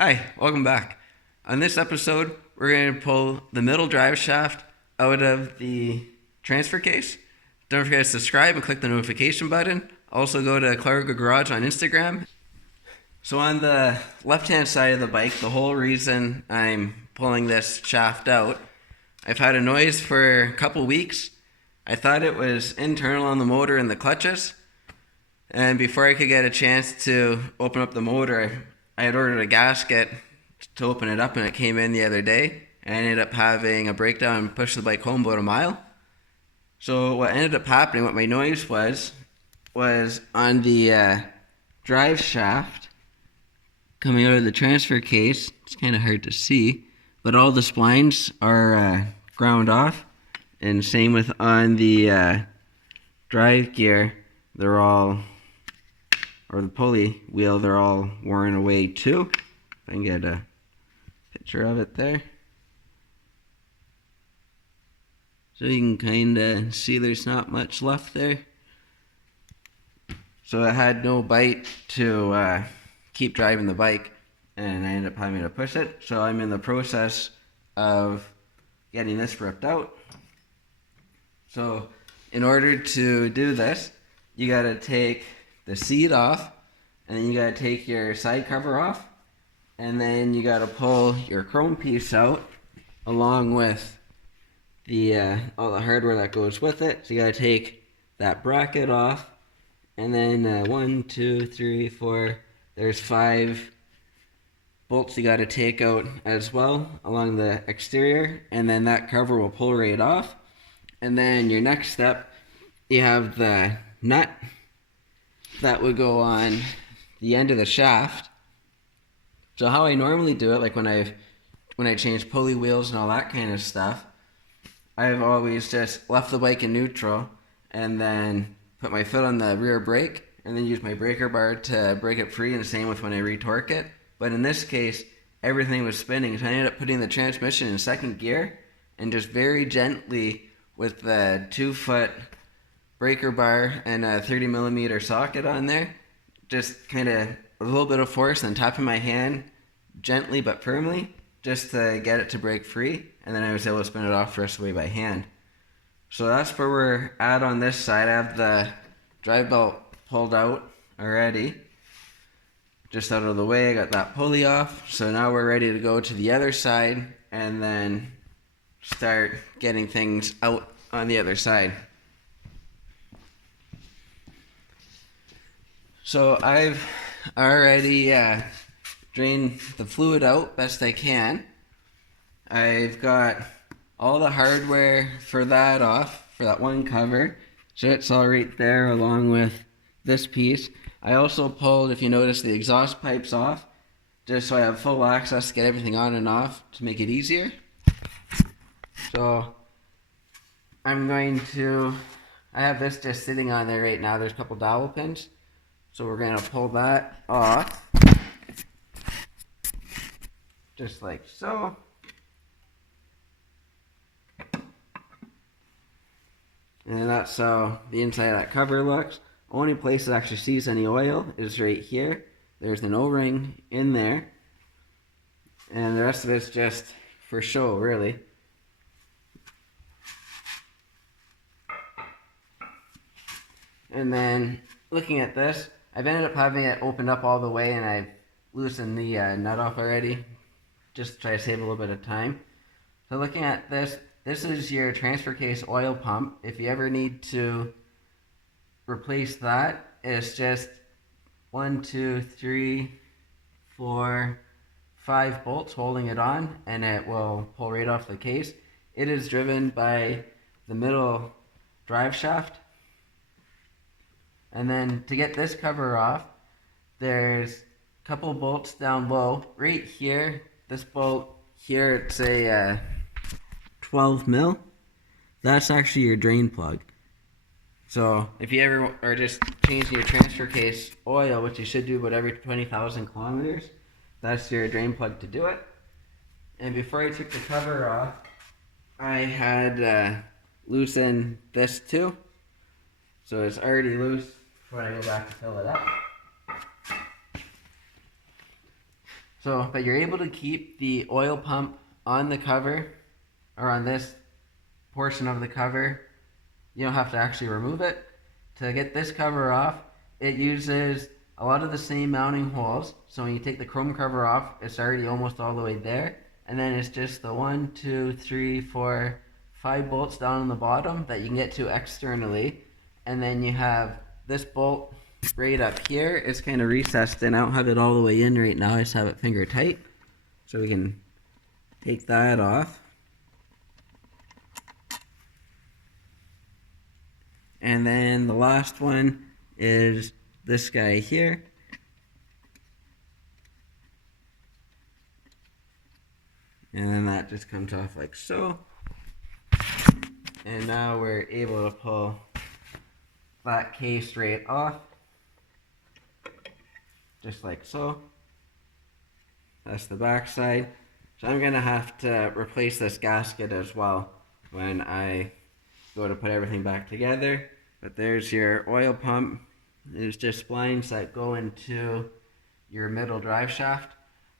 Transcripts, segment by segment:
Hi, welcome back. On this episode, we're going to pull the middle drive shaft out of the transfer case. Don't forget to subscribe and click the notification button. Also go to Clargo Garage on Instagram. So on the left-hand side of the bike, the whole reason I'm pulling this shaft out, I've had a noise for a couple weeks. I thought it was internal on the motor and the clutches. And before I could get a chance to open up the motor, I had ordered a gasket to open it up, and it came in the other day. I ended up having a breakdown and pushed the bike home about a mile. So what ended up happening, what my noise was on the drive shaft coming out of the transfer case. It's kind of hard to see, but all the splines are ground off, and same with on the drive gear. They're all, or the pulley wheel, they're all worn away too. If I can get a picture of it there. So you can kind of see there's not much left there. So I had no bite to keep driving the bike, and I ended up having to push it. So I'm in the process of getting this ripped out. So in order to do this, you got to take the seat off, and then you got to take your side cover off, and then you got to pull your chrome piece out along with the all the hardware that goes with it. So you got to take that bracket off, and then 1, 2, 3, 4, there's 5 bolts you got to take out as well along the exterior, and then that cover will pull right off. And then your next step, you have the nut that would go on the end of the shaft. So how I normally do it, like when I change pulley wheels and all that kind of stuff, I've always just left the bike in neutral and then put my foot on the rear brake and then use my breaker bar to break it free, and the same with when I retorque it. But in this case, everything was spinning, so I ended up putting the transmission in second gear and just very gently with the 2-foot breaker bar and a 30mm socket on there, just kind of a little bit of force and tapping my hand gently but firmly just to get it to break free, and then I was able to spin it off the rest of the way by hand. So that's where we're at on this side. I have the drive belt pulled out already, just out of the way. I got that pulley off, so now we're ready to go to the other side and then start getting things out on the other side. So I've already drained the fluid out best I can. I've got all the hardware for that off, for that one cover. So it's all right there along with this piece. I also pulled, if you notice, the exhaust pipes off, just so I have full access to get everything on and off to make it easier. So I have this just sitting on there right now. There's a couple dowel pins. So we're going to pull that off, just like so. And that's how the inside of that cover looks. Only place that actually sees any oil is right here. There's an O-ring in there. And the rest of it's just for show, really. And then looking at this, I've ended up having it opened up all the way, and I've loosened the nut off already, just to try to save a little bit of time. So looking at this, this is your transfer case oil pump. If you ever need to replace that, it's just 1, 2, 3, 4, 5 bolts holding it on, and it will pull right off the case. It is driven by the middle drive shaft. And then to get this cover off, there's a couple bolts down low. Right here, this bolt here, it's a 12 mil. That's actually your drain plug. So if you ever are just changing your transfer case oil, which you should do about every 20,000 kilometers, that's your drain plug to do it. And before I took the cover off, I had loosened this too. So it's already loose before I go back to fill it up. So, but you're able to keep the oil pump on the cover, or on this portion of the cover. You don't have to actually remove it. To get this cover off, it uses a lot of the same mounting holes. So when you take the chrome cover off, it's already almost all the way there. And then it's just the 1, 2, 3, 4, 5 bolts down on the bottom that you can get to externally. And then you have this bolt right up here. It's kind of recessed and I don't have it all the way in right now. I just have it finger tight. So we can take that off. And then the last one is this guy here. And then that just comes off like so. And now we're able to pull that case right off. Just like so. That's the back side. So I'm going to have to replace this gasket as well when I go to put everything back together. But there's your oil pump. There's just splines that go into your middle drive shaft.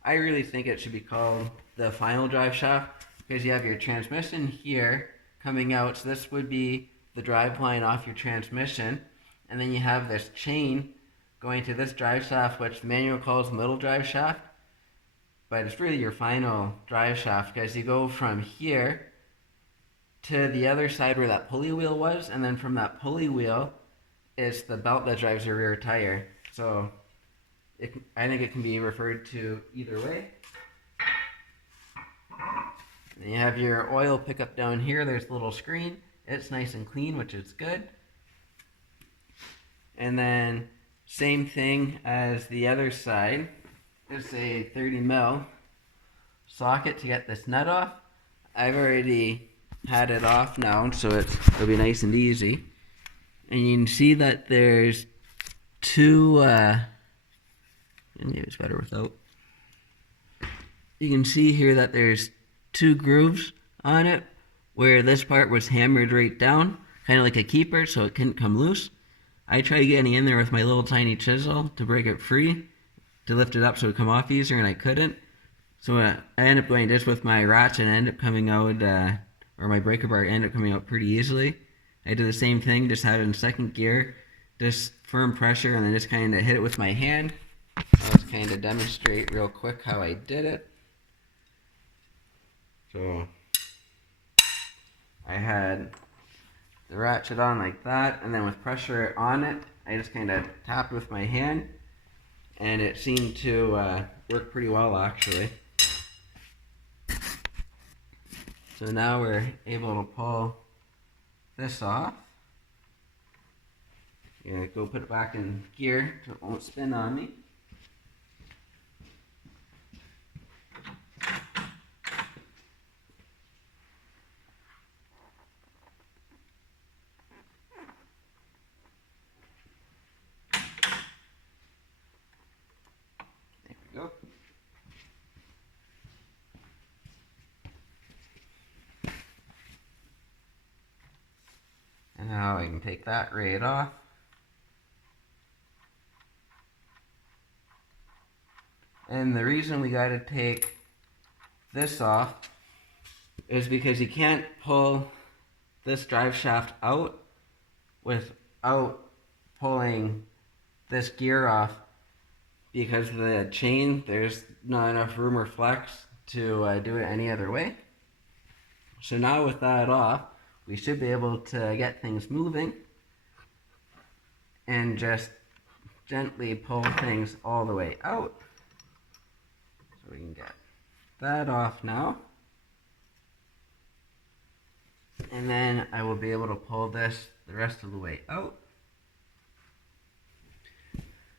I really think it should be called the final drive shaft because you have your transmission here coming out. So this would be the drive line off your transmission. And then you have this chain going to this drive shaft, which the manual calls middle drive shaft. But it's really your final drive shaft because you go from here to the other side where that pulley wheel was, and then from that pulley wheel is the belt that drives your rear tire. So I think it can be referred to either way. And you have your oil pickup down here. There's a little screen. It's nice and clean, which is good. And then same thing as the other side. It's a 30 mil socket to get this nut off. I've already had it off now, so it'll be nice and easy. And you can see that there's two, maybe it's better without. You can see here that there's two grooves on it where this part was hammered right down, kind of like a keeper, so it couldn't come loose. I tried getting in there with my little tiny chisel to break it free, to lift it up so it would come off easier, and I couldn't. So I ended up going just with my ratchet and ended up coming out, or my breaker bar ended up coming out pretty easily. I did the same thing, just had it in second gear, just firm pressure, and then just kind of hit it with my hand. I'll just kind of demonstrate real quick how I did it. So I had the ratchet on like that, and then with pressure on it, I just kind of tapped with my hand, and it seemed to work pretty well actually. So now we're able to pull this off. Yeah, go put it back in gear so it won't spin on me. There we go. And now I can take that right off. And the reason we got to take this off is because you can't pull this drive shaft out without pulling this gear off, because of the chain there's not enough room or flex to do it any other way. So now with that off, we should be able to get things moving and just gently pull things all the way out. So we can get that off now. And then I will be able to pull this the rest of the way out.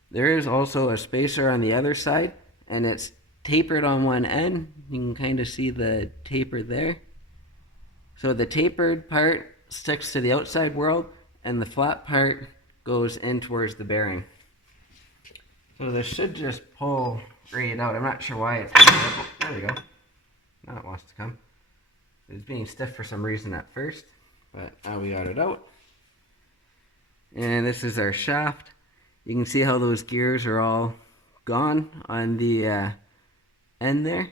There is also a spacer on the other side, and it's tapered on one end. You can kind of see the taper there. So the tapered part sticks to the outside world, and the flat part goes in towards the bearing. So this should just pull right out. I'm not sure why it's oh, there we go. Now it wants to come. It was being stiff for some reason at first, but now we got it out. And this is our shaft. You can see how those gears are all gone on the end there.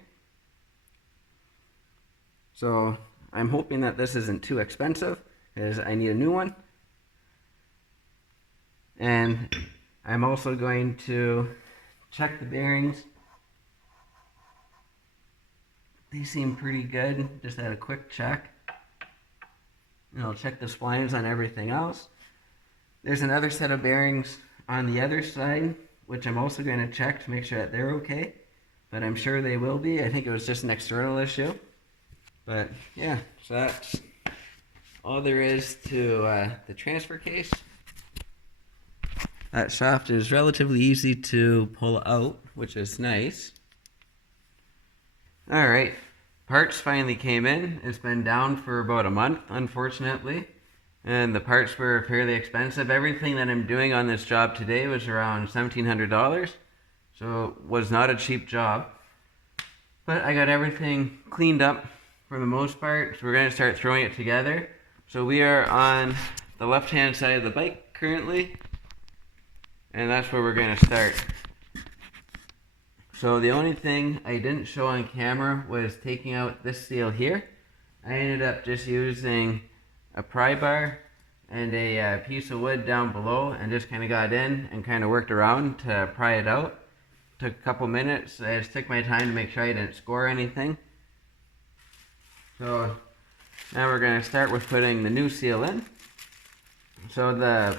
So I'm hoping that this isn't too expensive, because I need a new one. And I'm also going to check the bearings. They seem pretty good, just at a quick check. And I'll check the splines on everything else. There's another set of bearings on the other side, which I'm also going to check to make sure that they're okay. But I'm sure they will be. I think it was just an external issue. But yeah, so that's all there is to the transfer case. That shaft is relatively easy to pull out, which is nice. Alright, parts finally came in. It's been down for about a month, unfortunately. And the parts were fairly expensive. Everything that I'm doing on this job today was around $1,700. So it was not a cheap job. But I got everything cleaned up for the most part. So we're going to start throwing it together. So we are on the left-hand side of the bike currently. And that's where we're going to start. So the only thing I didn't show on camera was taking out this seal here. I ended up just using a pry bar and a piece of wood down below, and just kind of got in and kind of worked around to pry it out. Took a couple minutes. I just took my time to make sure I didn't score anything. So now we're going to start with putting the new seal in. So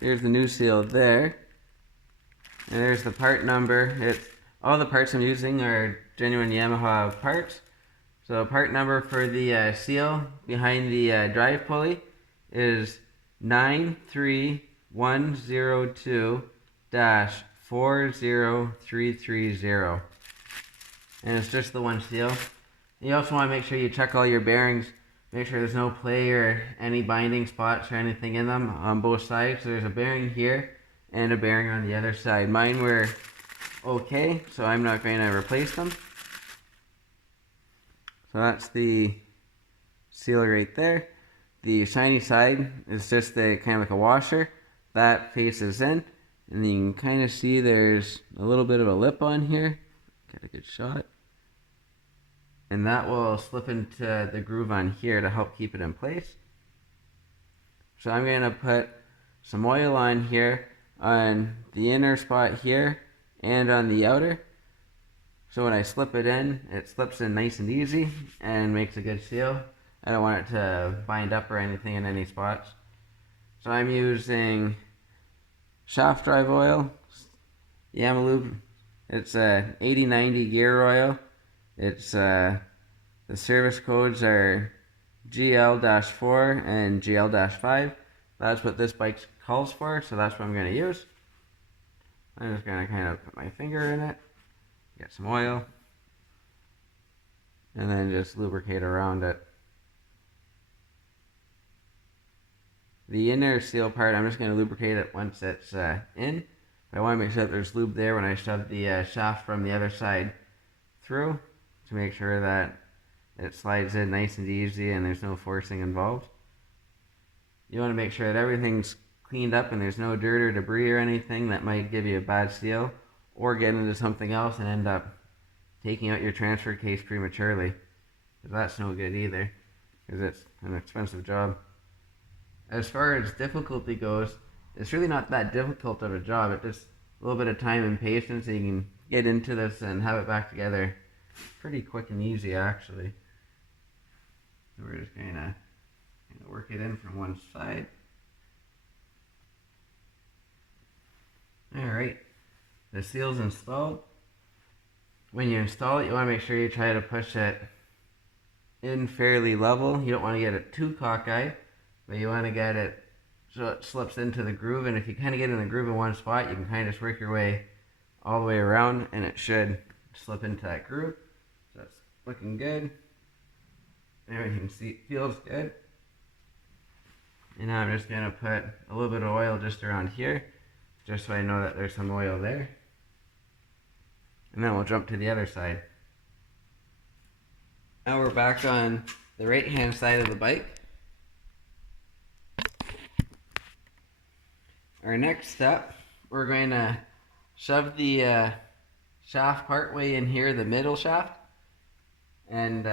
here's the new seal there. And there's the part number. All the parts I'm using are genuine Yamaha parts. So part number for the seal behind the drive pulley is 93102-40330. And it's just the one seal. You also want to make sure you check all your bearings. Make sure there's no play or any binding spots or anything in them on both sides. So there's a bearing here and a bearing on the other side. Mine were okay, so I'm not going to replace them. So that's the seal right there. The shiny side is just kind of like a washer. That faces in, and you can kind of see there's a little bit of a lip on here. Get a good shot. And that will slip into the groove on here to help keep it in place. So I'm going to put some oil on here on the inner spot here and on the outer. So when I slip it in, it slips in nice and easy and makes a good seal. I don't want it to bind up or anything in any spots. So I'm using shaft drive oil, Yamalube. It's a 8090 gear oil. It's the service codes are GL-4 and GL-5. That's what this bike calls for, so that's what I'm going to use. I'm just going to kind of put my finger in it, get some oil, and then just lubricate around it. The inner seal part, I'm just going to lubricate it once it's in. I want to make sure that there's lube there when I shove the shaft from the other side through, to make sure that it slides in nice and easy and there's no forcing involved. You want to make sure that everything's cleaned up and there's no dirt or debris or anything that might give you a bad seal or get into something else and end up taking out your transfer case prematurely, because that's no good either, because it's an expensive job. As far as difficulty goes, it's really not that difficult of a job. It's just a little bit of time and patience, so you can get into this and have it back together pretty quick and easy, actually. So we're just going to work it in from one side. Alright, the seal's installed. When you install it, you want to make sure you try to push it in fairly level. You don't want to get it too cockeyed, but you want to get it so it slips into the groove. And if you kind of get in the groove in one spot, you can kind of just work your way all the way around, and it should slip into that groove. So that's looking good. Everything feels good. And now I'm just going to put a little bit of oil just around here, just so I know that there's some oil there. And then we'll jump to the other side. Now we're back on the right hand side of the bike. Our next step, we're going to shove the shaft partway in here, the middle shaft, and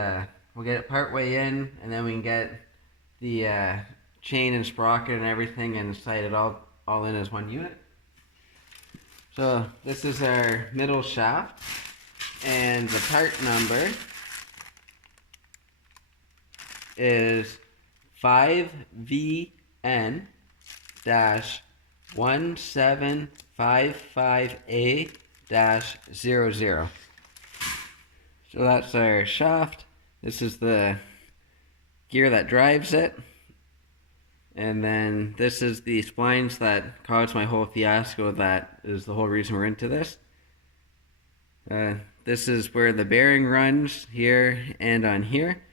we'll get it partway in, and then we can get the chain and sprocket and everything and slide it all in as one unit. So this is our middle shaft, and the part number is 5VN-1755A-00. So that's our shaft. This is the gear that drives it. And then this is the splines that caused my whole fiasco. That is the whole reason we're into this. This is where the bearing runs, here and on here.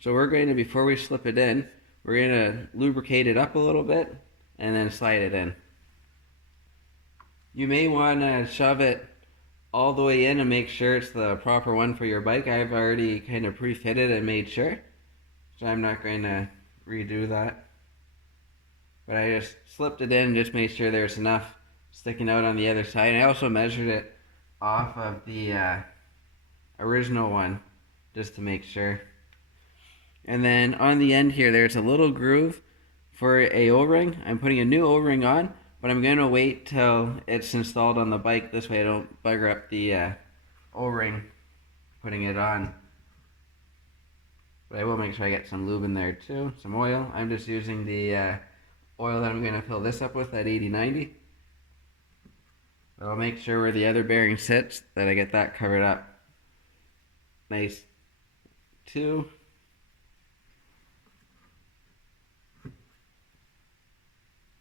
So we're going to, before we slip it in, we're going to lubricate it up a little bit and then slide it in. You may want to shove it all the way in and make sure it's the proper one for your bike. I've already kind of pre-fitted and made sure, so I'm not going to redo that. But I just slipped it in and just made sure there's enough sticking out on the other side. I also measured it off of the original one just to make sure. And then on the end here, there's a little groove for a O-ring. I'm putting a new O-ring on, but I'm going to wait till it's installed on the bike. This way I don't bugger up the O-ring putting it on. But I will make sure I get some lube in there too, some oil. I'm just using the oil that I'm going to fill this up with at 80-90. But I'll make sure where the other bearing sits that I get that covered up nice too.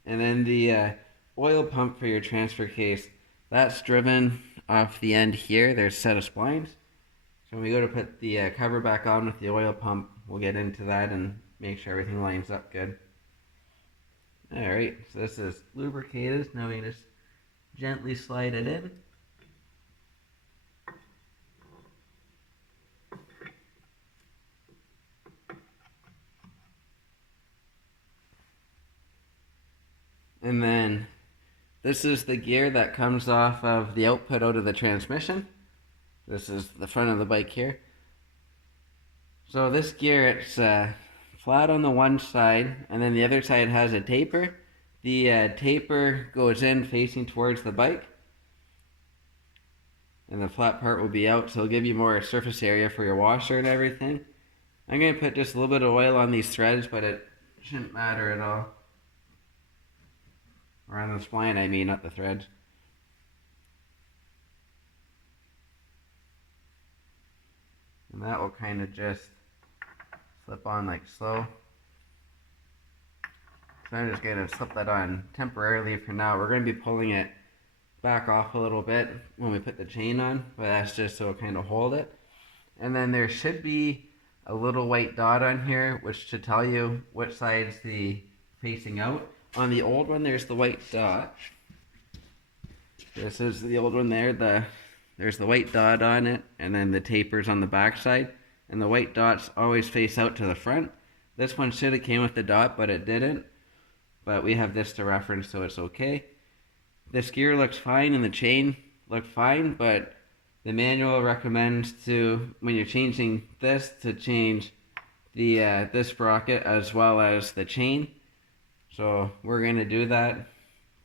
And then the oil pump for your transfer case, that's driven off the end here. There's a set of splines. So when we go to put the cover back on with the oil pump, we'll get into that and make sure everything lines up good. Alright, so this is lubricated. Now we can just gently slide it in. And then this is the gear that comes off of the output out of the transmission. This is the front of the bike here. So this gear, it's flat on the one side, and then the other side has a taper. The taper goes in facing towards the bike, and the flat part will be out, so it'll give you more surface area for your washer and everything. I'm going to put just a little bit of oil on these threads, but it shouldn't matter at all. Or on the spline, I mean, not the threads. And that will kind of just slip on like so. So I'm just going to slip that on temporarily for now. We're going to be pulling it back off a little bit when we put the chain on, but that's just so it'll kind of hold it. And then there should be a little white dot on here, which should tell you which side's the facing out. On the old one, there's the white dot. This is the old one there. There's the white dot on it, and then the taper's on the back side. And the white dots always face out to the front. This one should have came with the dot, but it didn't. But we have this to reference, so it's okay. This gear looks fine, and the chain looked fine, but the manual recommends to, when you're changing this, to change the this sprocket as well as the chain. So we're going to do that.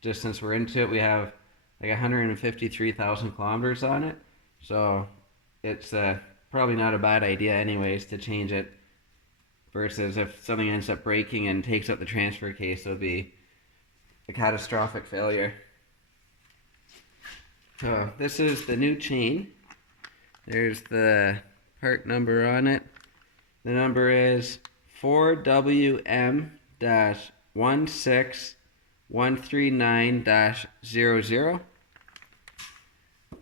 Just since we're into it, we have like 153,000 kilometers on it. So it's probably not a bad idea anyways to change it, versus if something ends up breaking and takes out the transfer case, it would be a catastrophic failure. So this is the new chain. There's the part number on it. The number is 4WM-16139-00.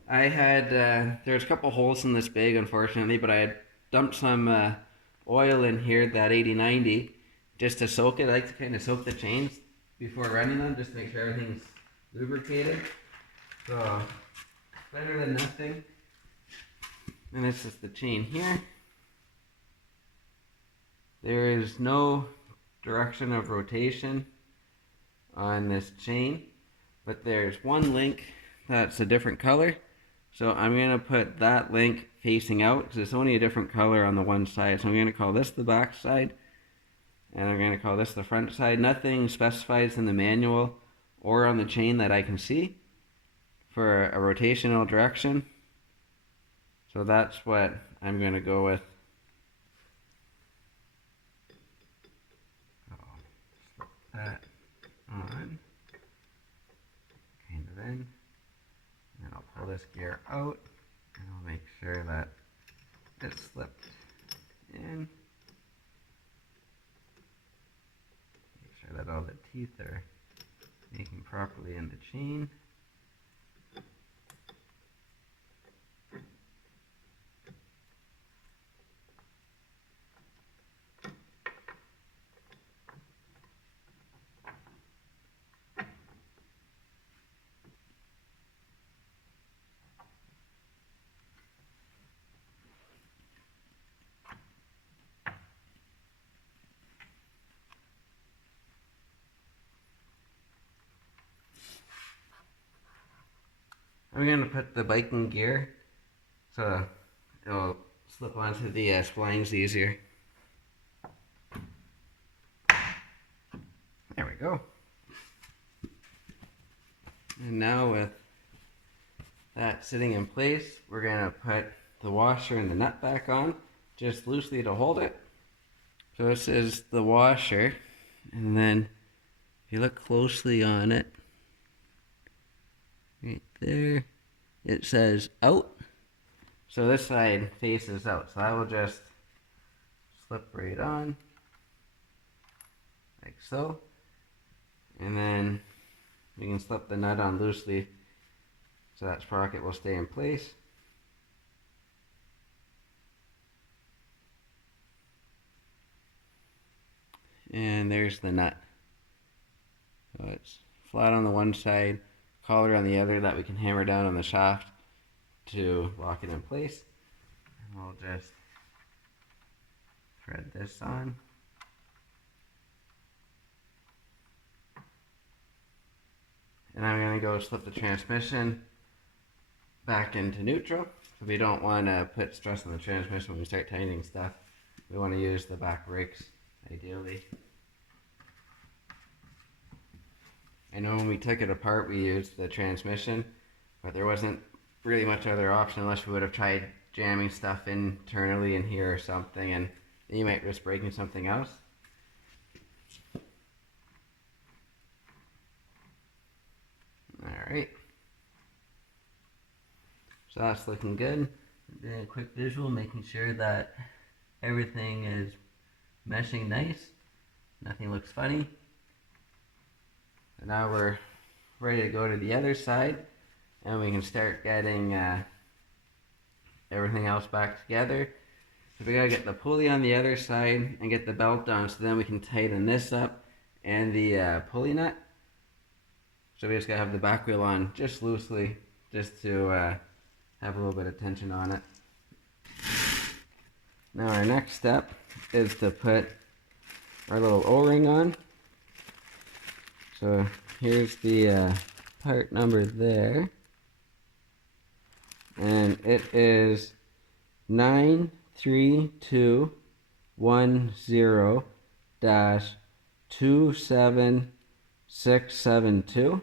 I had, there's a couple holes in this bag unfortunately, but I had dumped some oil in here, that 80-90, just to soak it. I like to kind of soak the chains before running them, just to make sure everything's lubricated. So, better than nothing. And this is the chain here. There is no direction of rotation on this chain, but there's one link that's a different color. So I'm going to put that link facing out because it's only a different color on the one side. So I'm going to call this the back side and I'm going to call this the front side. Nothing specifies in the manual or on the chain that I can see for a rotational direction. So that's what I'm going to go with. Slip that on, kind of in. And I'll pull this gear out and I'll make sure that it's slipped in. Make sure that all the teeth are making properly in the chain. I'm going to put the bike in gear so it'll slip onto the splines easier. There we go. And now with that sitting in place, we're going to put the washer and the nut back on, just loosely to hold it. So this is the washer, and then if you look closely on it, right there, it says out. So this side faces out. So I will just slip right on, like so. And then we can slip the nut on loosely so that sprocket will stay in place. And there's the nut. So it's flat on the one side, collar on the other that we can hammer down on the shaft to lock it in place. And we'll just thread this on. And I'm going to go slip the transmission back into neutral. So we don't want to put stress on the transmission when we start tightening stuff. We want to use the back brakes ideally. I know when we took it apart we used the transmission, but there wasn't really much other option unless we would have tried jamming stuff internally in here or something, and you might risk breaking something else. Alright, so that's looking good. Then a quick visual, making sure that everything is meshing nice, nothing looks funny. So now we're ready to go to the other side and we can start getting everything else back together. So we gotta get the pulley on the other side and get the belt on, so then we can tighten this up and the pulley nut. So we just gotta have the back wheel on just loosely, just to have a little bit of tension on it. Now our next step is to put our little O-ring on. So here's the part number there, and it is 93210-27672.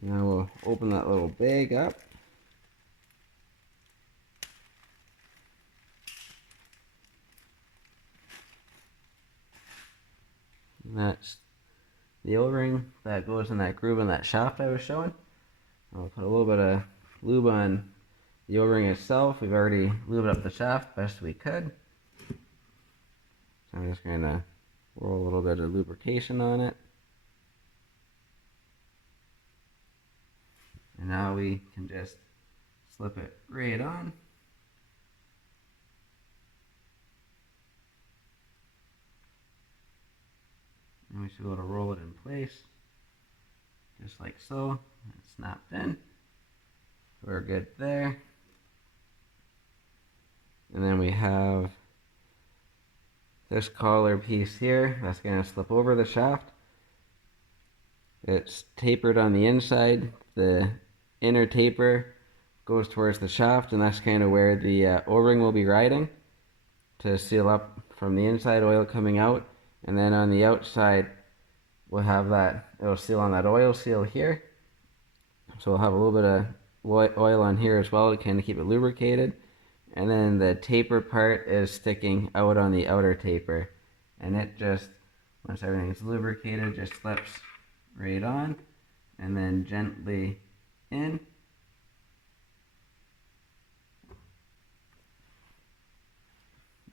Now we'll open that little bag up. And that's the O-ring that goes in that groove in that shaft I was showing. I'll put a little bit of lube on the O-ring itself. We've already lubed up the shaft best we could. So I'm just going to roll a little bit of lubrication on it. And now we can just slip it right on. And we should be able to roll it in place, just like so. It's snapped in. We're good there. And then we have this collar piece here that's going to slip over the shaft. It's tapered on the inside. The inner taper goes towards the shaft, and that's kind of where the O-ring will be riding to seal up from the inside, oil coming out. And then on the outside we'll have that, it'll seal on that oil seal here. So we'll have a little bit of oil on here as well to kind of keep it lubricated. And then the taper part is sticking out on the outer taper. And it just, once everything is lubricated, just slips right on and then gently in.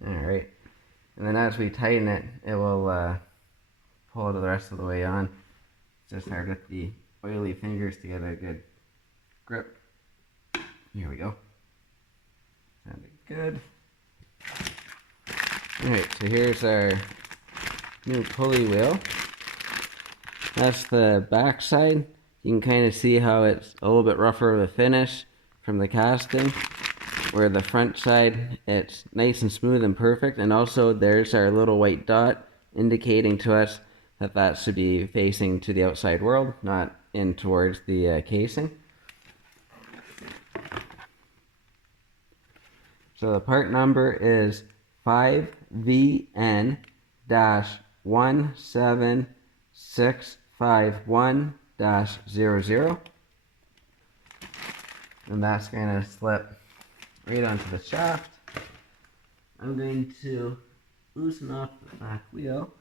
Alright, and then as we tighten it, it will pull it the rest of the way on. It's just hard with the oily fingers to get a good grip. Here we go. Sounded good. Alright, so here's our new pulley wheel. That's the back side. You can kind of see how it's a little bit rougher of a finish from the casting, where the front side it's nice and smooth and perfect. And also there's our little white dot indicating to us that that should be facing to the outside world, not in towards the casing. So the part number is 5VN-17651-00. And that's going to slip right onto the shaft. I'm going to loosen off the back wheel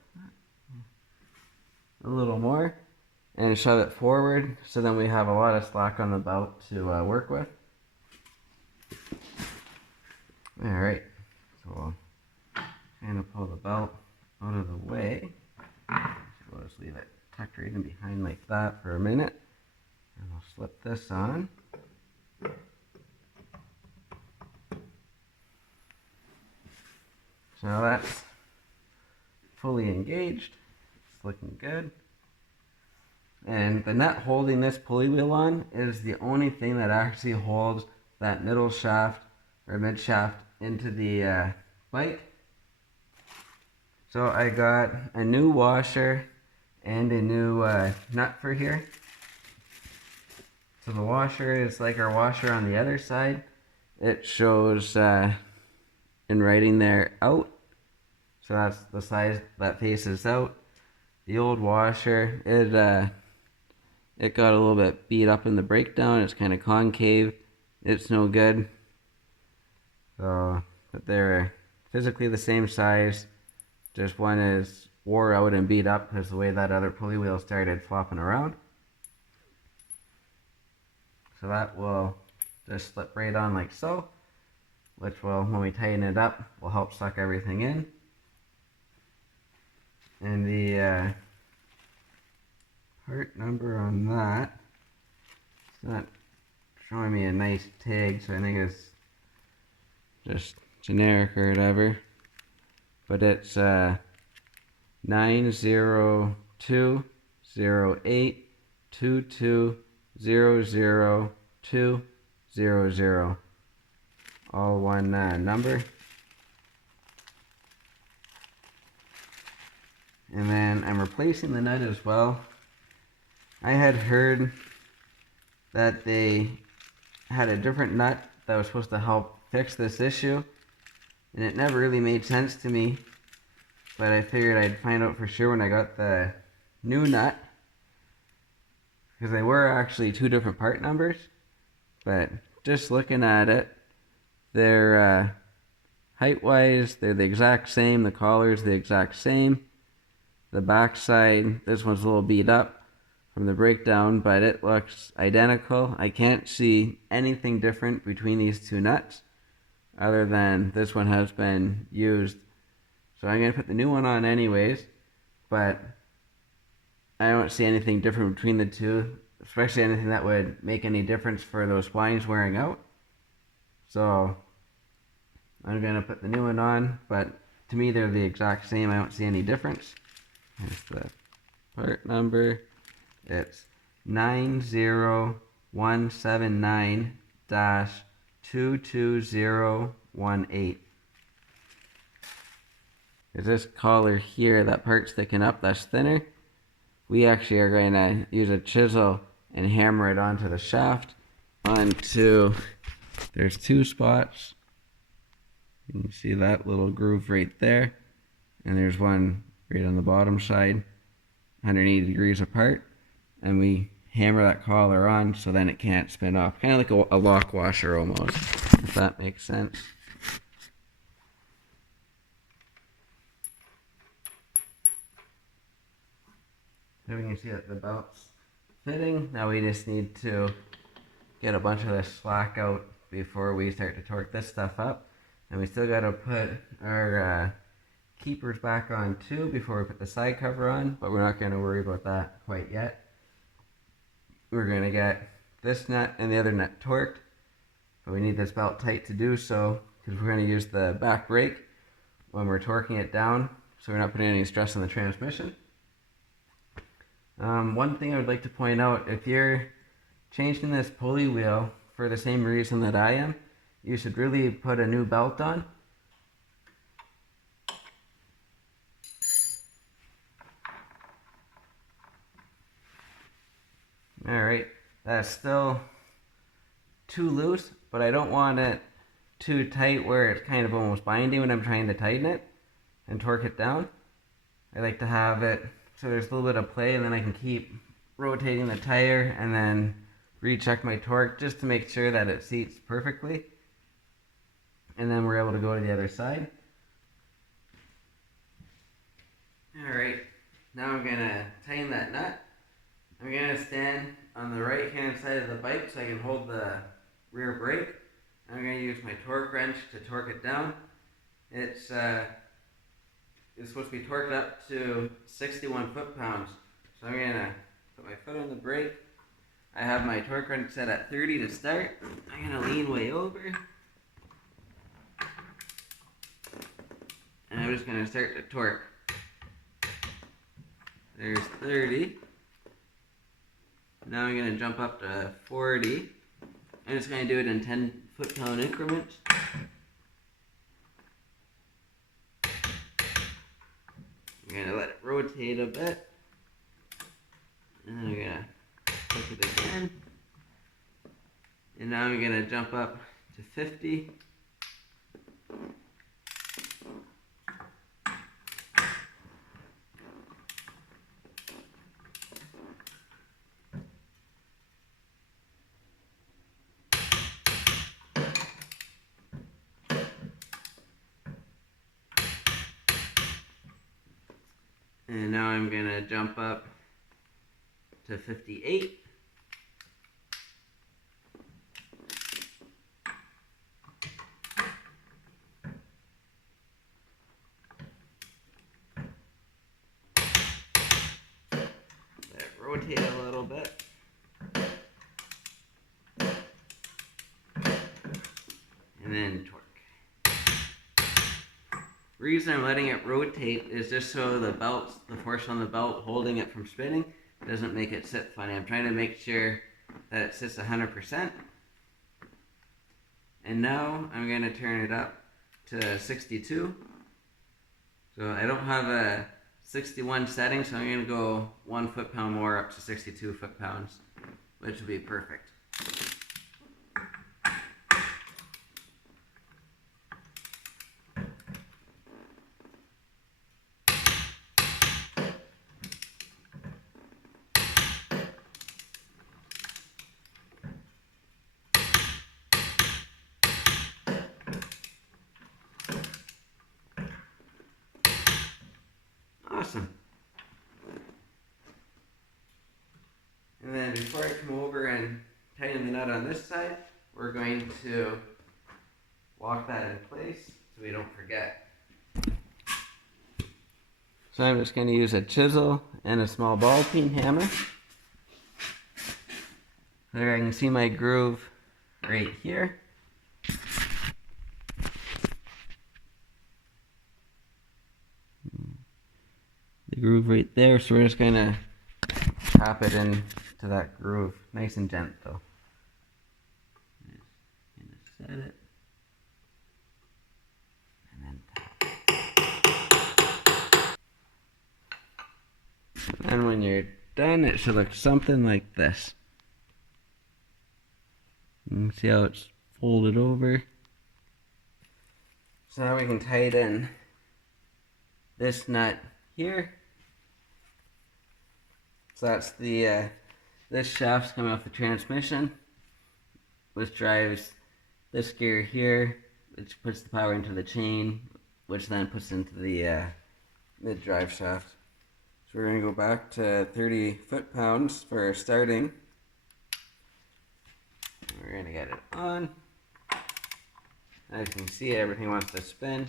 a little more and shove it forward, so then we have a lot of slack on the belt to work with. Alright, so we'll kind of pull the belt out of the way. We'll just leave it tucked right in behind like that for a minute. And we'll slip this on. So that's fully engaged. It's looking good. And the nut holding this pulley wheel on is the only thing that actually holds that middle shaft or mid shaft into the bike. So I got a new washer and a new nut for here. So the washer is like our washer on the other side. It shows in writing there out. So that's the side that faces out. The old washer, it got a little bit beat up in the breakdown. It's kind of concave. It's no good. So, but they're physically the same size. Just one is wore out and beat up because the way that other pulley wheel started flopping around. So that will just slip right on like so, which will, when we tighten it up, will help suck everything in. And the part number on that, it's not showing me a nice tag, so I think it's just generic or whatever. But it's 9020822000200, all one number. And then I'm replacing the nut as well. I had heard that they had a different nut that was supposed to help fix this issue, and it never really made sense to me, but I figured I'd find out for sure when I got the new nut, because they were actually two different part numbers. But just looking at it, they're height wise they're the exact same. The collar's the exact same. The back side, this one's a little beat up from the breakdown, but it looks identical. I can't see anything different between these two nuts other than this one has been used. So I'm going to put the new one on anyways, but I don't see anything different between the two, especially anything that would make any difference for those splines wearing out. So I'm going to put the new one on, but to me they're the exact same. I don't see any difference. Here's the part number. It's 90179-22018. There's this collar here, that part sticking up, that's thinner. We actually are going to use a chisel and hammer it onto the shaft, onto there's 2 spots. You can see that little groove right there, and there's one right on the bottom side, 180 degrees apart, and we hammer that collar on so then it can't spin off, kind of like a lock washer almost, if that makes sense. So we can see that the belt's fitting. Now we just need to get a bunch of this slack out before we start to torque this stuff up. And we still got to put our keepers back on too before we put the side cover on, but we're not going to worry about that quite yet. We're going to get this nut and the other nut torqued, but we need this belt tight to do so, because we're going to use the back brake when we're torquing it down, so we're not putting any stress on the transmission. One thing I would like to point out, if you're changing this pulley wheel for the same reason that I am, you should really put a new belt on. Alright, that's still too loose, but I don't want it too tight where it's kind of almost binding when I'm trying to tighten it and torque it down. I like to have it so there's a little bit of play, and then I can keep rotating the tire and then recheck my torque just to make sure that it seats perfectly. And then we're able to go to the other side. Alright, now I'm going to tighten that nut. I'm going to stand on the right hand side of the bike so I can hold the rear brake. I'm going to use my torque wrench to torque it down. It's supposed to be torqued up to 61 foot-pounds. So I'm going to put my foot on the brake. I have my torque wrench set at 30 to start. I'm going to lean way over. And I'm just going to start to torque. There's 30. Now I'm going to jump up to 40. I'm just going to do it in 10 foot-pound increments. I'm going to let it rotate a bit. And then I'm going to click it again. And now I'm going to jump up to 50. And now I'm going to jump up to 58. Let it rotate a little bit. And then torque. The reason I'm letting it rotate is just so the force on the belt holding it from spinning doesn't make it sit funny. I'm trying to make sure that it sits 100%. And now I'm going to turn it up to 62. So I don't have a 61 setting, so I'm going to go 1 foot-pound more up to 62 foot-pounds, which will be perfect. Awesome. And then before I come over and tighten the nut on this side, we're going to lock that in place so we don't forget. So I'm just going to use a chisel and a small ball peen hammer. There I can see my groove right here. The groove right there, so we're just going to tap it into that groove, nice and gentle. Just set it, and then tap. And when you're done, it should look something like this. You can see how it's fold it over. So now we can tighten this nut here. So that's the this shaft's coming off the transmission, which drives this gear here, which puts the power into the chain, which then puts into the mid-drive shaft. So we're going to go back to 30 foot-pounds for starting. We're going to get it on. As you can see, everything wants to spin.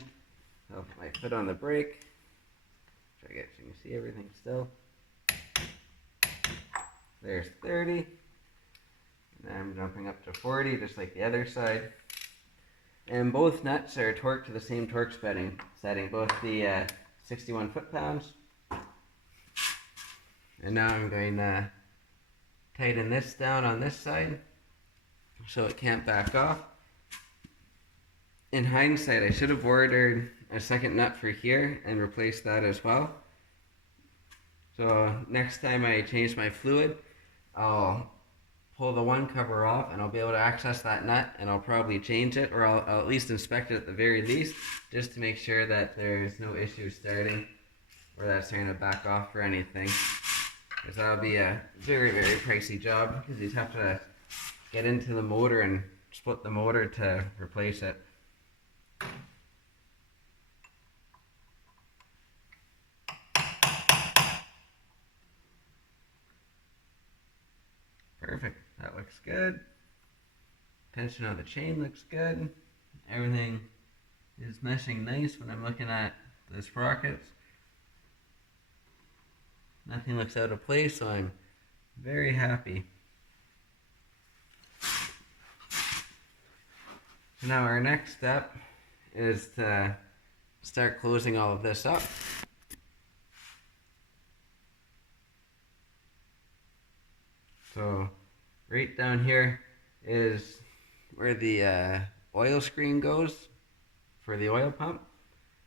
I'll put my foot on the brake. Try to get so you can see everything still. There's 30. And I'm jumping up to 40, just like the other side. And both nuts are torqued to the same torque setting, both the 61 foot-pounds. And now I'm going to tighten this down on this side so it can't back off. In hindsight, I should have ordered a second nut for here and replaced that as well. So next time I change my fluid, I'll pull the one cover off and I'll be able to access that nut, and I'll probably change it, or I'll at least inspect it at the very least, just to make sure that there's no issue starting or that it's starting to back off or anything. Because that'll be a very, very pricey job, because you'd have to get into the motor and split the motor to replace it. Perfect. That looks good. Tension on the chain looks good. Everything is meshing nice when I'm looking at the sprockets. Nothing looks out of place, so I'm very happy. So now our next step is to start closing all of this up. So right down here is where the oil screen goes for the oil pump.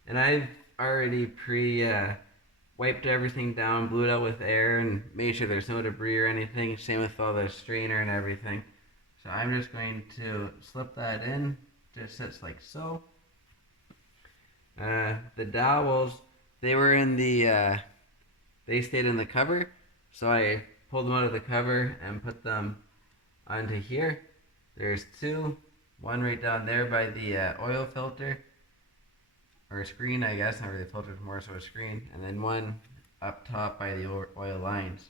And I've already wiped everything down, blew it out with air, and made sure there's no debris or anything. Same with all the strainer and everything. So I'm just going to slip that in. Just sits like so. The dowels, they were in the, they stayed in the cover. So I pulled them out of the cover and put them onto here. There's two. One right down there by the oil filter. Or a screen, I guess, not really filtered, more so a screen, and then one up top by the oil lines.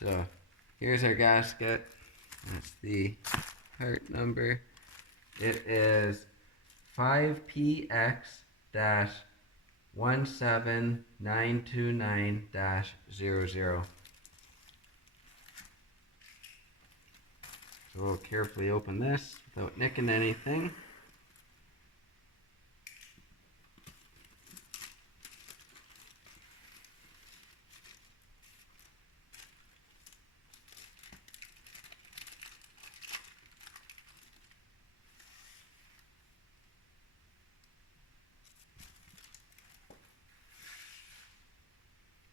So here's our gasket. That's the part number. It is 5PX-17929-00. So we'll carefully open this without nicking anything.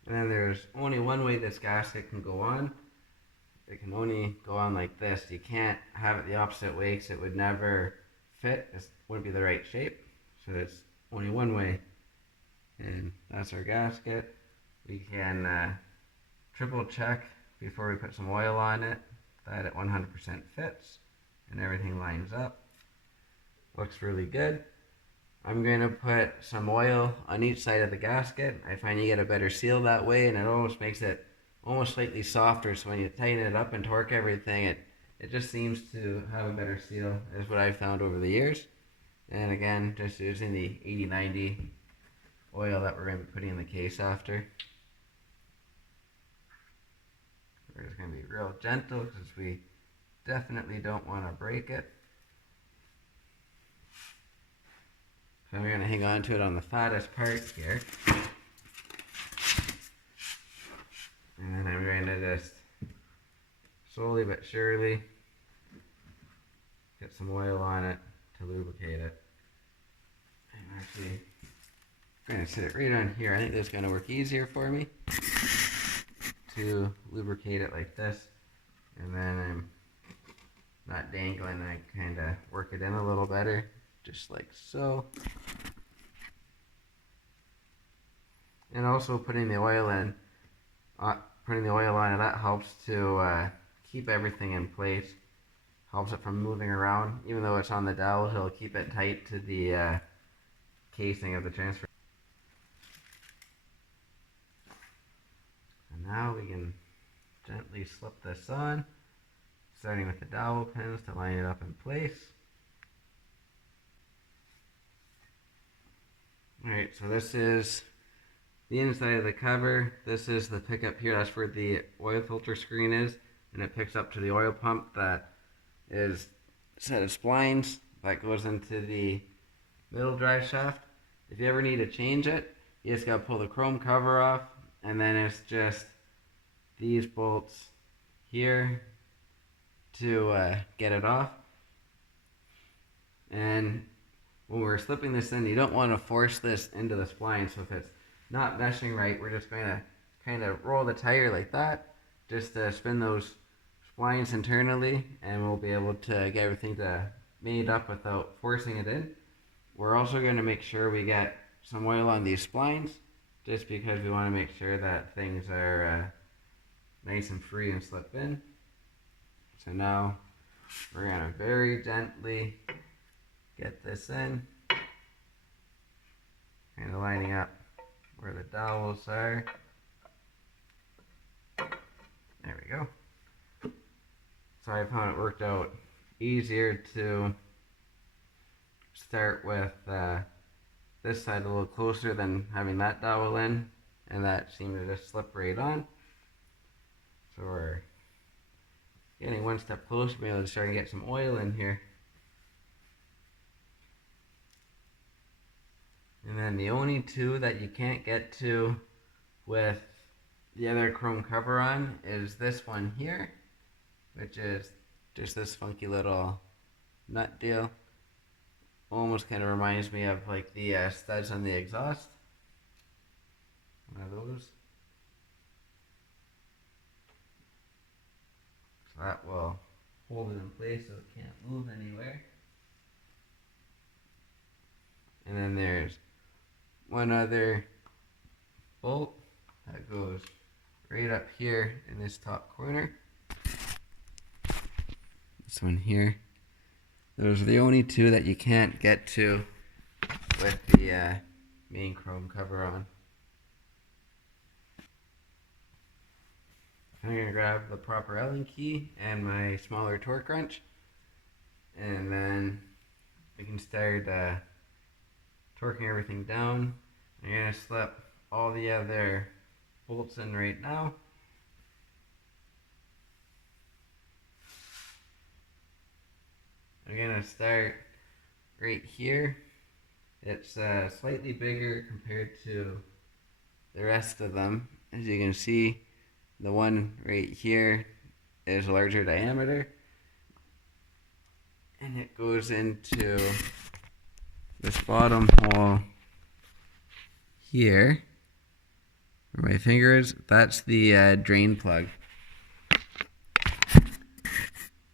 And then there's only one way this gasket can go on. It can only go on like this. You can't have it the opposite way because it would never fit. It wouldn't be the right shape. So it's only one way. And that's our gasket. We can triple check before we put some oil on it that it 100% fits and everything lines up. Looks really good. I'm going to put some oil on each side of the gasket. I find you get a better seal that way, and it almost makes it almost slightly softer, so when you tighten it up and torque everything, it just seems to have a better seal, is what I've found over the years. And again, just using the 80-90 oil that we're going to be putting in the case after. We're just going to be real gentle because we definitely don't want to break it. So we're going to hang on to it on the fattest part here. And then I'm going to just slowly but surely get some oil on it to lubricate it. I'm actually going to sit it right on here. I think this is going to work easier for me to lubricate it like this. And then I'm not not dangling, I kind of work it in a little better, just like so. And also putting the oil in, putting the oil on it, that helps to keep everything in place. Helps it from moving around. Even though it's on the dowel, he'll keep it tight to the casing of the transfer. And now we can gently slip this on, starting with the dowel pins to line it up in place. Alright, so this is the inside of the cover. This is the pickup here. That's where the oil filter screen is, and it picks up to the oil pump that is a set of splines that goes into the middle drive shaft. If you ever need to change it, you just gotta pull the chrome cover off, and then it's just these bolts here to get it off. And when we're slipping this in, you don't want to force this into the spline. So if it's not meshing right, we're just going to kind of roll the tire like that, just to spin those splines internally, and we'll be able to get everything made up without forcing it in. We're also going to make sure we get some oil on these splines, just because we want to make sure that things are nice and free and slip in. So now we're going to very gently get this in, kind of lining up where the dowels are. There we go. So I found it worked out easier to start with this side a little closer than having that dowel in, and that seemed to just slip right on. So we're getting one step closer to be able to start to get some oil in here. And then the only two that you can't get to with the other chrome cover on is this one here, which is just this funky little nut deal. Almost kind of reminds me of like the studs on the exhaust. One of those. So that will hold it in place so it can't move anywhere. And then there's one other bolt that goes right up here in this top corner. This one here. Those are the only two that you can't get to with the main chrome cover on. I'm going to grab the proper Allen key and my smaller torque wrench, and then we can start torquing everything down. I'm going to slip all the other bolts in right now. I'm going to start right here. It's slightly bigger compared to the rest of them. As you can see, the one right here is larger diameter, and it goes into this bottom hole here where my finger is. That's the drain plug,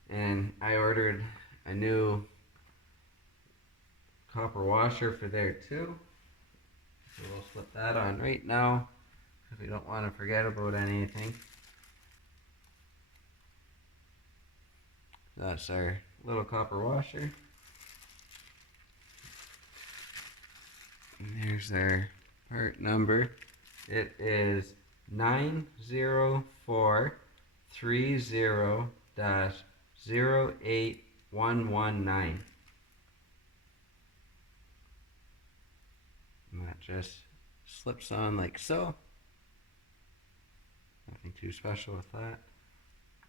and I ordered a new copper washer for there too, so we'll slip that on right now because we don't want to forget about anything. That's our little copper washer. And there's our part number. It is 90430-08119. And that just slips on like so. Nothing too special with that.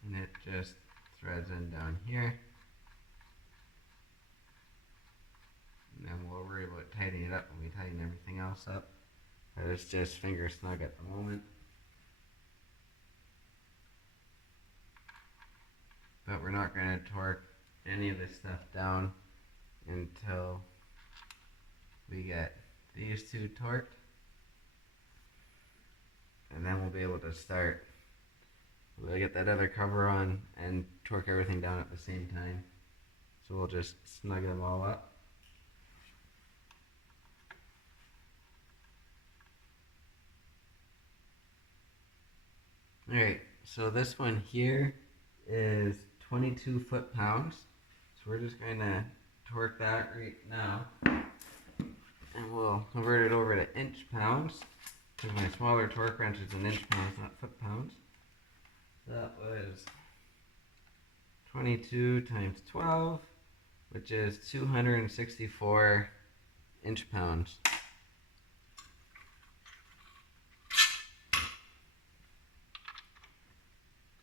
And it just threads in down here. And then we'll worry about tightening it up when we tighten everything else up. But it's just finger snug at the moment. But we're not going to torque any of this stuff down until we get these two torqued. And then we'll be able to start. We'll get that other cover on and torque everything down at the same time. So we'll just snug them all up. Alright, so this one here is 22 foot-pounds. So we're just going to torque that right now. And we'll convert it over to inch-pounds, because my smaller torque wrench is in inch-pounds, not foot-pounds. So that was 22 times 12, which is 264 inch-pounds.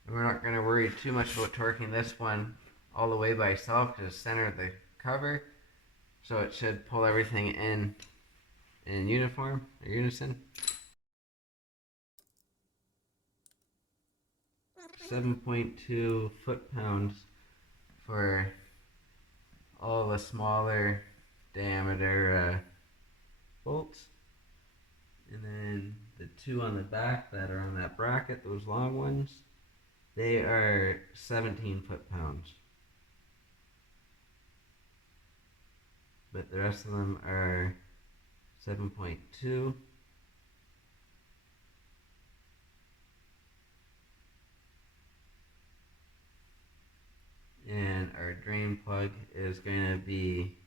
We're not going to worry too much about torquing this one all the way by itself because it's center of the cover, so it should pull everything in uniform or unison. 7.2 foot-pounds for all the smaller diameter bolts, and then the two on the back that are on that bracket, those long ones, they are 17 foot-pounds. But the rest of them are 7.2. And our drain plug is going to be,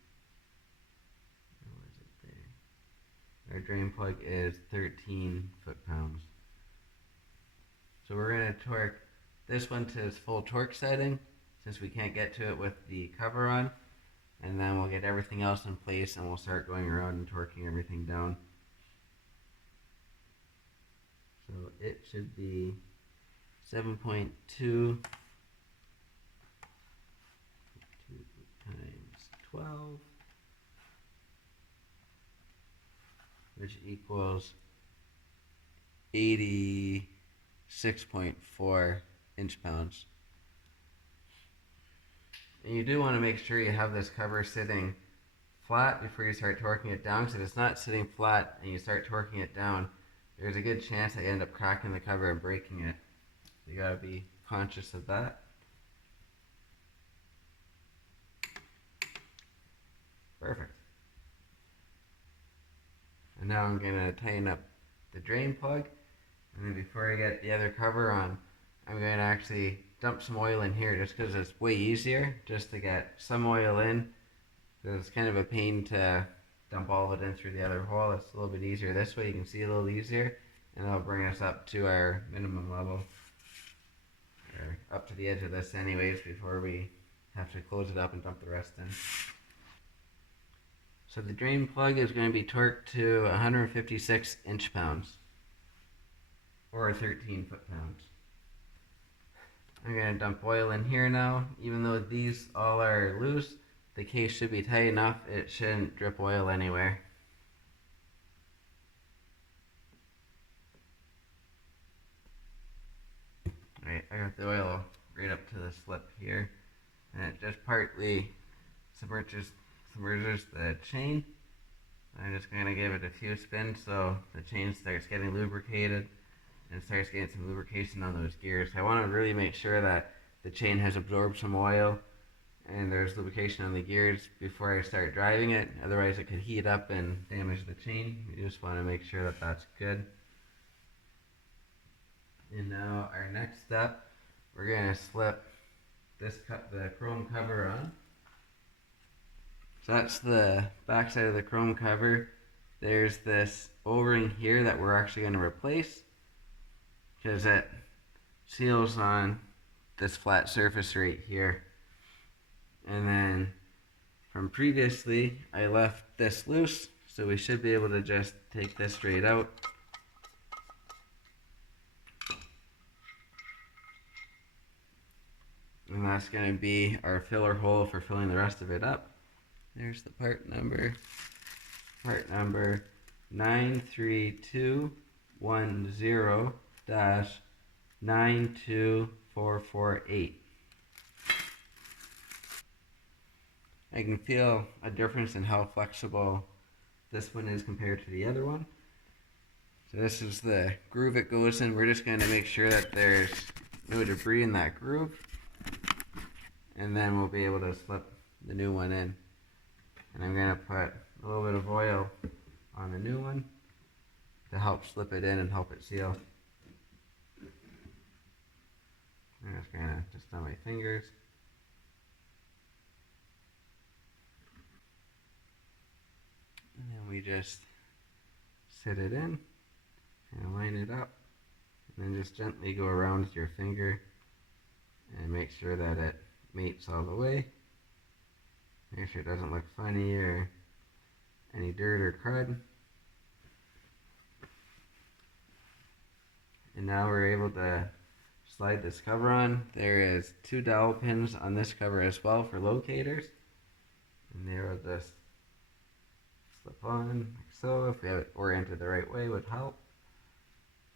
where is it there? Our drain plug is 13 foot-pounds. So we're going to torque this one to its full torque setting, since we can't get to it with the cover on. And then we'll get everything else in place and we'll start going around and torquing everything down. So it should be 7.2 times 12, which equals 86.4 inch-pounds. And you do want to make sure you have this cover sitting flat before you start torquing it down, because if it's not sitting flat and you start torquing it down, there's a good chance that you end up cracking the cover and breaking it. So you gotta be conscious of that. Perfect. And now I'm gonna tighten up the drain plug, and then before I get the other cover on, I'm going to actually dump some oil in here just because it's way easier just to get some oil in. Because it's kind of a pain to dump all of it in through the other hole. It's a little bit easier this way. You can see a little easier, and that'll bring us up to our minimum level, or up to the edge of this anyways, before we have to close it up and dump the rest in. So the drain plug is going to be torqued to 156 inch-pounds, or 13 foot-pounds. I'm going to dump oil in here now. Even though these all are loose, the case should be tight enough, it shouldn't drip oil anywhere. Alright, I got the oil right up to the slip here, and it just partly submerges the chain. I'm just going to give it a few spins so the chain starts getting lubricated and starts getting some lubrication on those gears. I want to really make sure that the chain has absorbed some oil and there's lubrication on the gears before I start driving it. Otherwise it could heat up and damage the chain. You just want to make sure that that's good. And now our next step, we're going to slip the chrome cover on. So that's the back side of the chrome cover. There's this O-ring here that we're actually going to replace, because it seals on this flat surface right here. And then from previously, I left this loose, so we should be able to just take this straight out. And that's going to be our filler hole for filling the rest of it up. There's the part number 93210-92448. I can feel a difference in how flexible this one is compared to the other one. So this is the groove it goes in. We're just going to make sure that there's no debris in that groove, and then we'll be able to slip the new one in. And I'm going to put a little bit of oil on the new one to help slip it in and help it seal. I'm just going to just on my fingers. And then we just sit it in and line it up. And then just gently go around with your finger and make sure that it mates all the way. Make sure it doesn't look funny or any dirt or crud. And now we're able to slide this cover on. There is 2 dowel pins on this cover as well for locators. And they will just slip on like so. If we have it oriented the right way would help.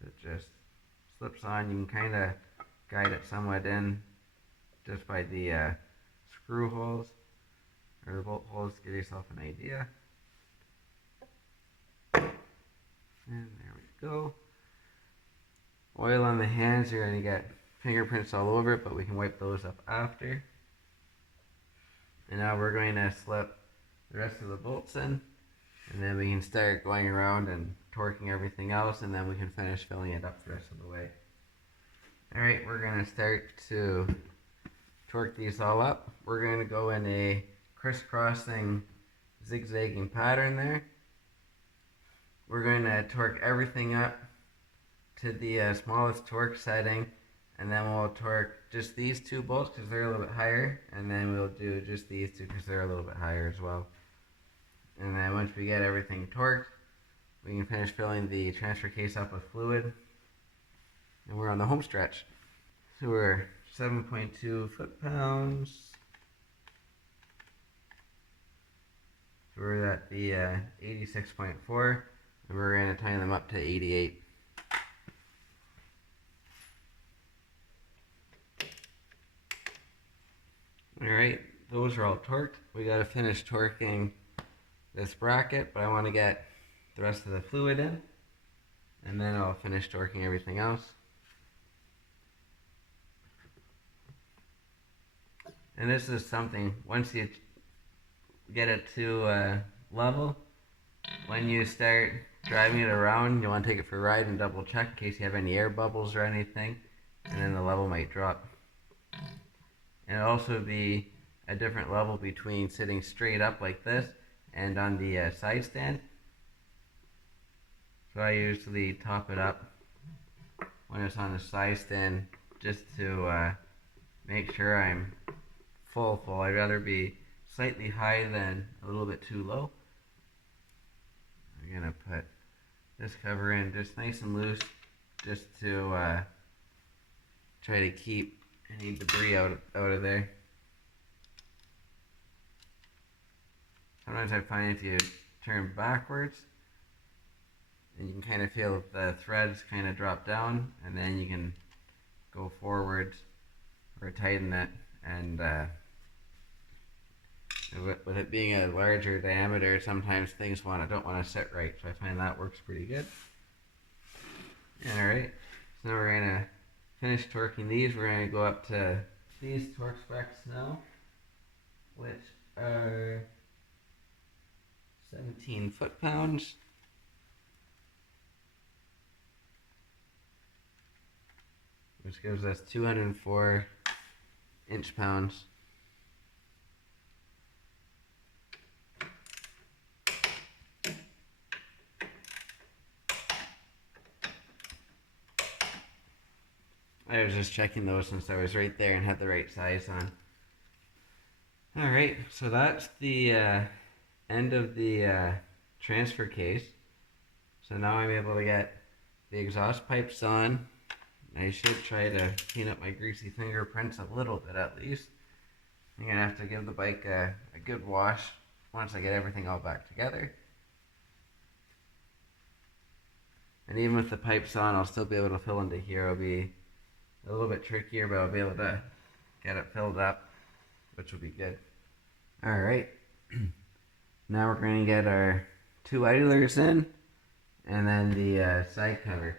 It just slips on. You can kind of guide it somewhat in just by the screw holes or the bolt holes to give yourself an idea. And there we go. Oil on the hands, you're going to get fingerprints all over it, but we can wipe those up after. And now we're going to slip the rest of the bolts in, and then we can start going around and torquing everything else, and then we can finish filling it up the rest of the way. Alright, we're going to start to torque these all up. We're going to go in a crisscrossing zigzagging pattern there. We're going to torque everything up to the smallest torque setting, and then we'll torque just these 2 bolts because they're a little bit higher, and then we'll do just these 2 because they're a little bit higher as well. And then once we get everything torqued, we can finish filling the transfer case up with fluid, and we're on the home stretch. So we're 7.2 foot-pounds. So we're at the 86.4, and we're going to tighten them up to 88. Alright, those are all torqued. We got to finish torquing this bracket, but I want to get the rest of the fluid in, and then I'll finish torquing everything else. And this is something, once you get it to level, when you start driving it around, you want to take it for a ride and double check in case you have any air bubbles or anything, and then the level might drop. And it'll also be a different level between sitting straight up like this and on the side stand. So I usually top it up when it's on the side stand just to make sure I'm full. I'd rather be slightly high than a little bit too low. I'm going to put this cover in just nice and loose just to try to keep any debris out of there. Sometimes I find if you turn backwards, and you can kind of feel the threads kind of drop down, and then you can go forward or tighten it. And with it being a larger diameter, sometimes things don't want to sit right. So I find that works pretty good. Alright, so now we're going to finish torquing these. We're going to go up to these torque specs now, which are 17 foot-pounds. Which gives us 204 inch-pounds. I was just checking those since I was right there and had the right size on. Alright, so that's the end of the transfer case. So now I'm able to get the exhaust pipes on. I should try to clean up my greasy fingerprints a little bit at least. I'm going to have to give the bike a good wash once I get everything all back together. And even with the pipes on, I'll still be able to fill into here. It'll be a little bit trickier, but I'll be able to get it filled up, which will be good. Alright, now we're going to get our 2 idlers in, and then the side cover.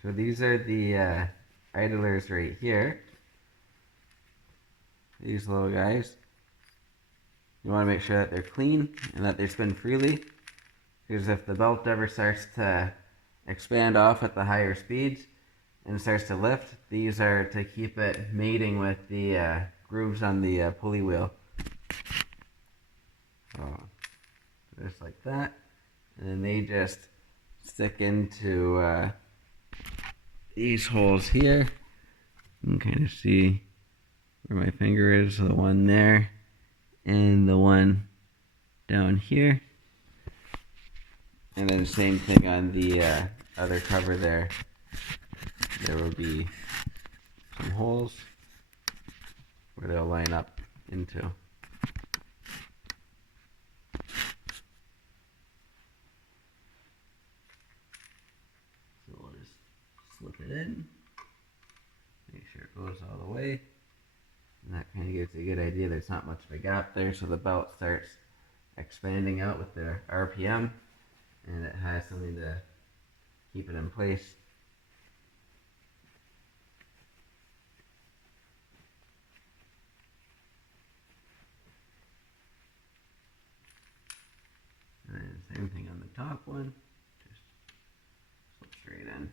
So these are the idlers right here. these little guys. You want to make sure that they're clean and that they spin freely, because if the belt ever starts to expand off at the higher speeds and starts to lift, these are to keep it mating with the grooves on the pulley wheel. So just like that, and then they just stick into these holes here. You can kind of see where my finger is, the one there and the one down here, and then the same thing on the other cover there. There will be some holes where they'll line up into. So we'll just slip it in, make sure it goes all the way, and that kind of gives you a good idea. There's not much of a gap there, so the belt starts expanding out with the RPM, and it has something to keep it in place. And then same thing on the top one, just slip straight in.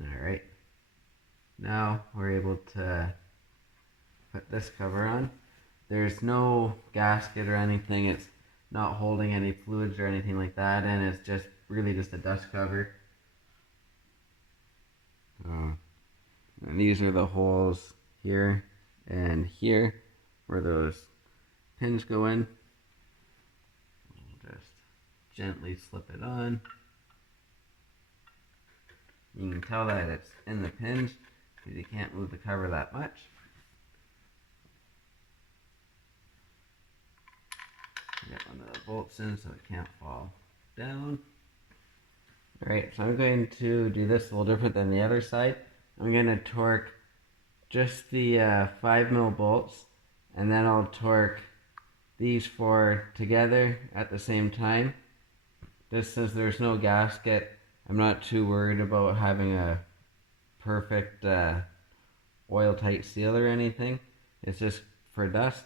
Alright, now we're able to put this cover on. There's no gasket or anything, it's not holding any fluids or anything like that, and it's just really just a dust cover. And these are the holes here and here where those pins go in. We'll just gently slip it on. You can tell that it's in the pins because you can't move the cover that much. Get one of the bolts in so it can't fall down. Alright, so I'm going to do this a little different than the other side. I'm going to torque just the 5mm bolts, and then I'll torque these four together at the same time. Just since there's no gasket, I'm not too worried about having a perfect oil-tight seal or anything. It's just for dust.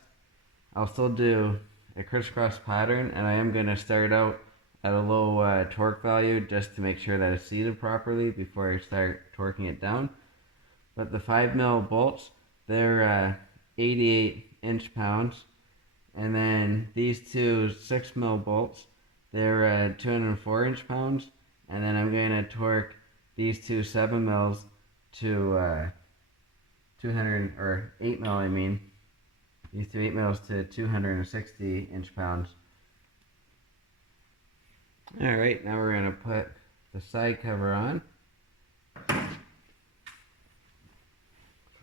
I'll still do a crisscross pattern, and I am going to start out at a low torque value just to make sure that it's seated properly before I start torquing it down. But the 5mm bolts, they're 88 inch-pounds, and then these two 6mm bolts, they're 204 inch-pounds, and then I'm going to torque these two 7mm to 200, or 8mm I mean, these two 8mm to 260 inch-pounds. Alright, now we're going to put the side cover on.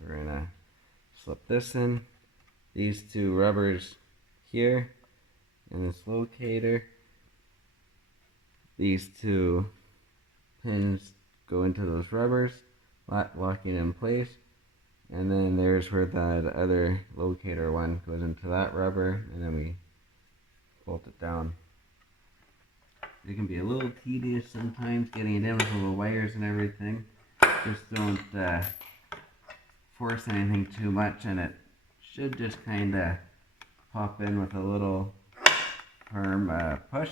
We're going to slip this in, these two rubbers here, and this locator. These two pins go into those rubbers, locking it in place. And then there's where the other locator one goes into that rubber, and then we bolt it down. It can be a little tedious sometimes getting it in with all the wires and everything. Just don't force anything too much, and it should just kind of pop in with a little firm push.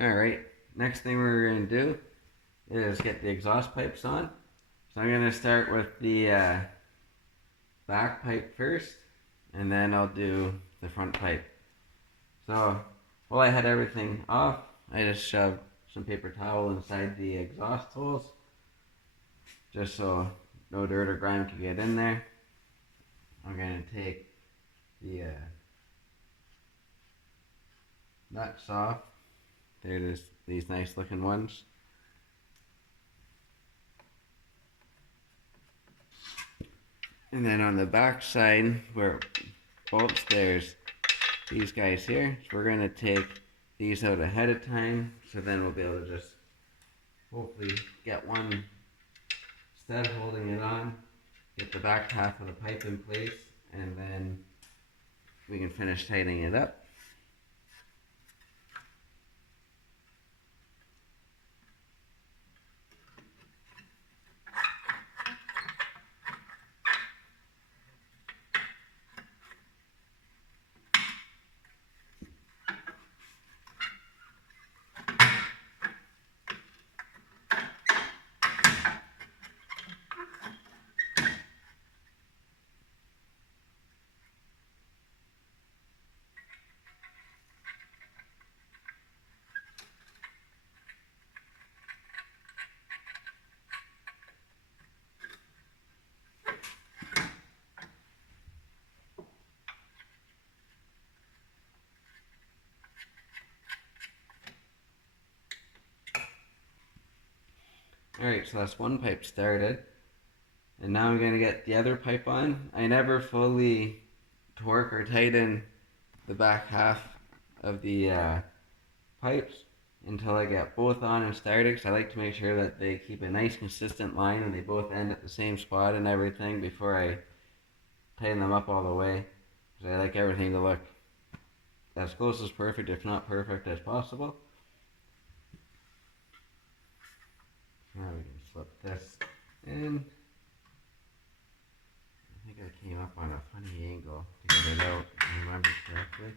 Alright, next thing we're going to do is get the exhaust pipes on. So I'm going to start with the back pipe first, and then I'll do the front pipe. So while I had everything off, I just shoved some paper towel inside the exhaust holes, just so no dirt or grime can get in there. I'm going to take the nuts off. They're just these nice looking ones. And then on the back side where it bolts, there's these guys here. So we're going to take these out ahead of time, so then we'll be able to just hopefully get one stud holding it on, get the back half of the pipe in place, and then we can finish tightening it up. Alright, so that's one pipe started. And now I'm going to get the other pipe on. I never fully torque or tighten the back half of the pipes until I get both on and started, because I like to make sure that they keep a nice consistent line and they both end at the same spot and everything before I tighten them up all the way. Because I like everything to look as close as perfect, if not perfect, as possible. Now we can slip this in. I think I came up on a funny angle to get it out, if I remember correctly.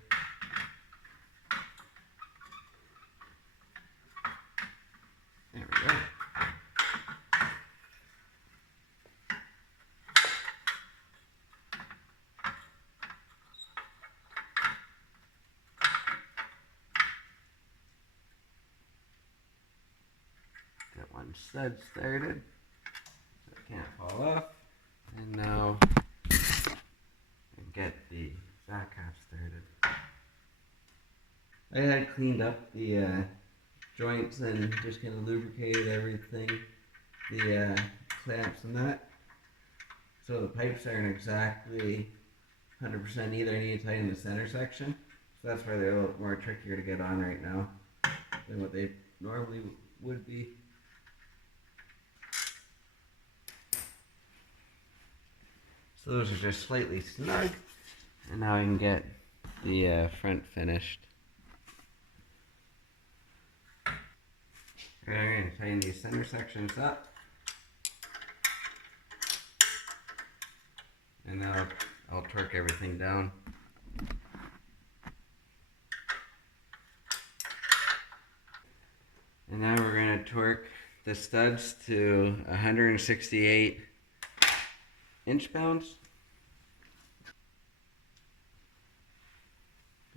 There we go. Got one stud started, so it can't fall off. And now get the back half started. I had cleaned up the joints and just kind of lubricated everything, the clamps and that. So the pipes aren't exactly 100% either. I need to tighten the center section. So that's why they're a little more trickier to get on right now than what they normally would be. So those are just slightly snug. And now I can get the front finished. Alright, I'm going to tighten these center sections up. And now I'll torque everything down. And now we're going to torque the studs to 168 inch-pounds.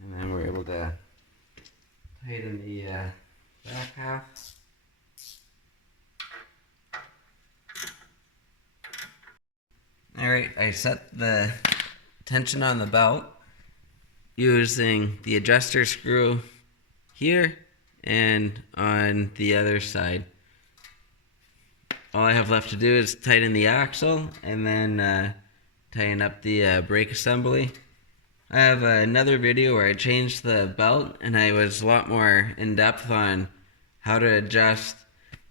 And then we're able to tighten the back half. Alright, I set the tension on the belt using the adjuster screw here and on the other side. All I have left to do is tighten the axle and then tighten up the brake assembly. I have another video where I changed the belt and I was a lot more in depth on how to adjust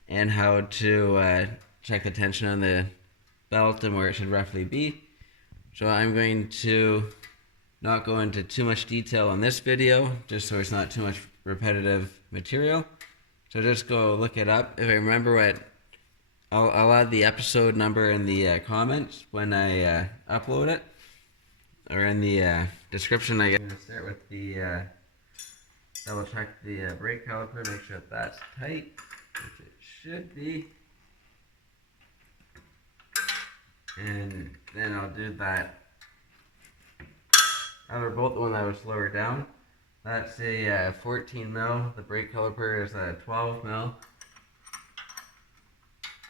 and how to check the tension on the belt and where it should roughly be. So I'm going to not go into too much detail on this video, just so it's not too much repetitive material. So just go look it up. If I remember what, I'll add the episode number in the comments when I upload it, or in the description. I'm going to start with the double check the brake caliper, make sure that that's tight, which it should be. And then I'll do that other bolt, the one that was lower down. That's a 14 mil. The brake caliper is a 12 mil.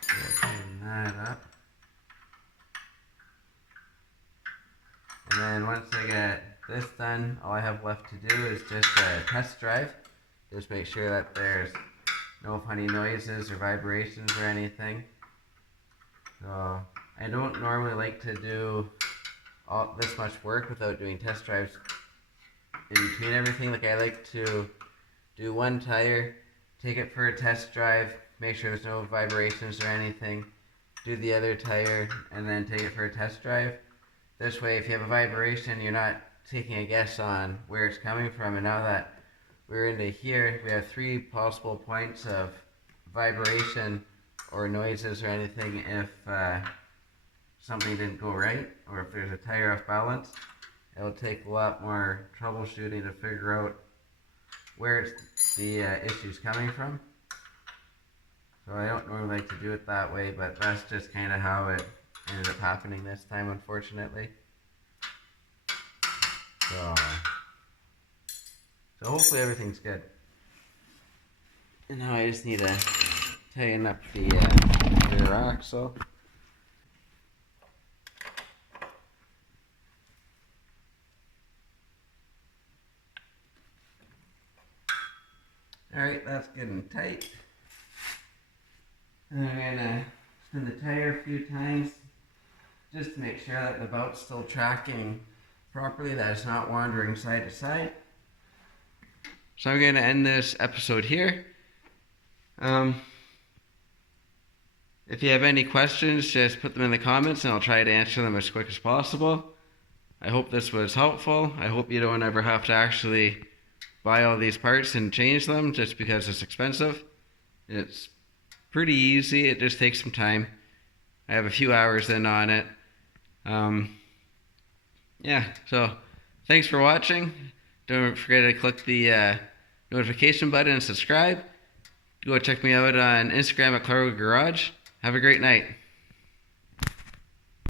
So tighten that up. And then once I get this done, all I have left to do is just a test drive. Just make sure that there's no funny noises or vibrations or anything. So I don't normally like to do this much work without doing test drives in between everything. Like I like to do one tire, take it for a test drive, make sure there's no vibrations or anything, do the other tire, and then take it for a test drive. This way, if you have a vibration, you're not taking a guess on where it's coming from. And now that we're into here, we have 3 possible points of vibration or noises or anything if something didn't go right, or if there's a tire off balance. It'll take a lot more troubleshooting to figure out where the issue's coming from. So I don't normally like to do it that way, but that's just kind of how it ended up happening this time, unfortunately. So hopefully everything's good. And now I just need to tighten up the rear axle. Alright, that's getting tight. And I'm gonna spin the tire a few times just to make sure that the belt's still tracking properly, that it's not wandering side to side. So I'm gonna end this episode here. If you have any questions, just put them in the comments and I'll try to answer them as quick as possible. I hope this was helpful. I hope you don't ever have to actually buy all these parts and change them just because it's expensive. It's pretty easy. It just takes some time. I have a few hours in on it. Yeah, so thanks for watching. Don't forget to click the notification button and subscribe. Go check me out on Instagram at Clargo Garage. Have a great night.